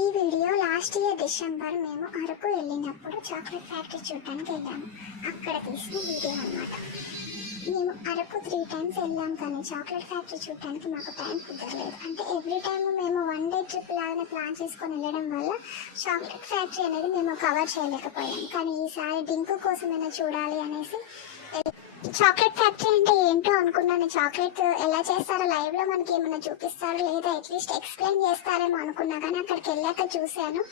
ఈ video last year December మేము అరకు వెళ్ళినప్పుడు చాక్లెట్ ఫ్యాక్టరీ చూడటానికి వెళ్ళాము. అక్కడ తీసిన వీడియో అన్నమాట. మేము అరకు 3 times వెళ్ళాం, కానీ చాక్లెట్ ఫ్యాక్టరీ చూడటానికి మాకు టైం కుదరలేదు. అంటే ఎవ్రీ టైం మేము 1 day ట్రిప్ లాగానే ప్లాన్ చేసుకొని వెళ్ళడం వల్ల చాక్లెట్ ఫ్యాక్టరీ అనేది మేము కవర్ చేయలేకపోయాం. కానీ ఈసారి డింకు కోసమైనా చూడాలి అనేసి చాక్లెట్ ఫ్యాక్టరీ అంటే ఏంటో అనుకున్నాను. చాక్లెట్ ఎలా చేస్తారో లైవ్ లో మనకి ఏమైనా చూపిస్తారో లేదా అట్లీస్ట్ ఎక్స్ప్లెయిన్ చేస్తారేమో అనుకున్నా, కానీ అక్కడికి వెళ్ళాక చూశాను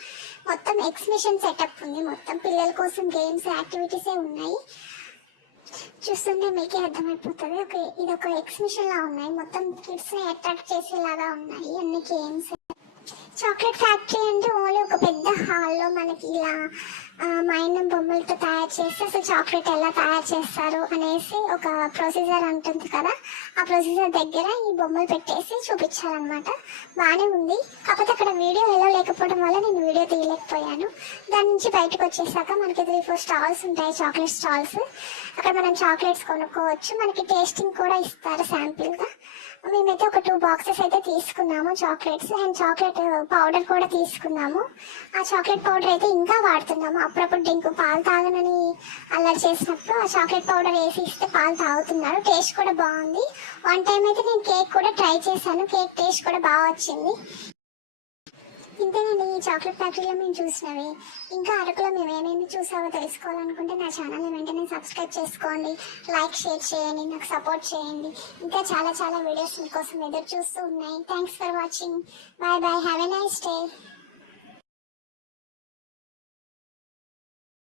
మొత్తం ఎగ్జిబిషన్ సెటప్ ఉంది. మొత్తం పిల్లల కోసం గేమ్స్ యాక్టివిటీసే ఉన్నాయి. చూస్తుంటే మీకే అర్థమైపోతుంది. ఇది ఒక ఎగ్జిబిషన్ లా ఉన్నాయి. మొత్తం కిడ్స్ ని అట్రాక్ట్ చేసేలాగా ఉన్నాయి అన్ని గేమ్స్. చాక్లెట్ ఫ్యాక్టరీ అంటే ఓన్లీ ఒక పెద్ద హాల్లో మనకి ఇలా మైనం బొమ్మలతో తయారు చేసి అసలు చాక్లెట్ ఎలా తయారు చేస్తారు అనేసి ఒక ప్రొసీజర్ ఉంటుంది కదా, ఆ ప్రొసీజర్ దగ్గర ఈ బొమ్మలు పెట్టేసి చూపించాలన్నమాట. బాగానే ఉంది. కాకపోతే అక్కడ వీడియో ఎలా లేకపోవడం వల్ల నేను వీడియో తీయలేకపోయాను. దాని నుంచి బయటకు వచ్చేసాక మనకి 3-4 స్టాల్స్ ఉంటాయి, చాక్లెట్ స్టాల్స్. అక్కడ మనం చాక్లెట్స్ కొనుక్కోవచ్చు. మనకి టేస్టింగ్ కూడా ఇస్తారు శాంపిల్గా. మేమైతే ఒక 2 boxes అయితే తీసుకున్నాము చాక్లెట్స్, అండ్ చాక్లెట్ పౌడర్ కూడా తీసుకున్నాము. ఆ చాక్లెట్ పౌడర్ అయితే ఇంకా వాడుతున్నాము. అప్పుడప్పుడు డింకు పాలు తాగనని అల్లరి చేసినప్పుడు ఆ చాక్లెట్ పౌడర్ వేసి ఇస్తే పాలు తాగుతున్నాడు. టేస్ట్ కూడా బాగుంది. 1 time అయితే నేను కేక్ కూడా ట్రై చేశాను. కేక్ టేస్ట్ కూడా బాగా వచ్చింది. ఇంతేనండి ఈ చాక్లెట్ ఫ్యాక్టరీలో మేము చూసినవి. ఇంకా అరకులో మేము ఏమేమి చూసావో తెలుసుకోవాలనుకుంటే నా ఛానల్ని వెంటనే సబ్స్క్రైబ్ చేసుకోండి, లైక్ షేర్ చేయండి, నాకు సపోర్ట్ చేయండి. ఇంకా చాలా వీడియోస్ మీకోసం ఎదురు చూస్తూ ఉన్నాయి. Thanks for watching. Bye bye. Have a nice day.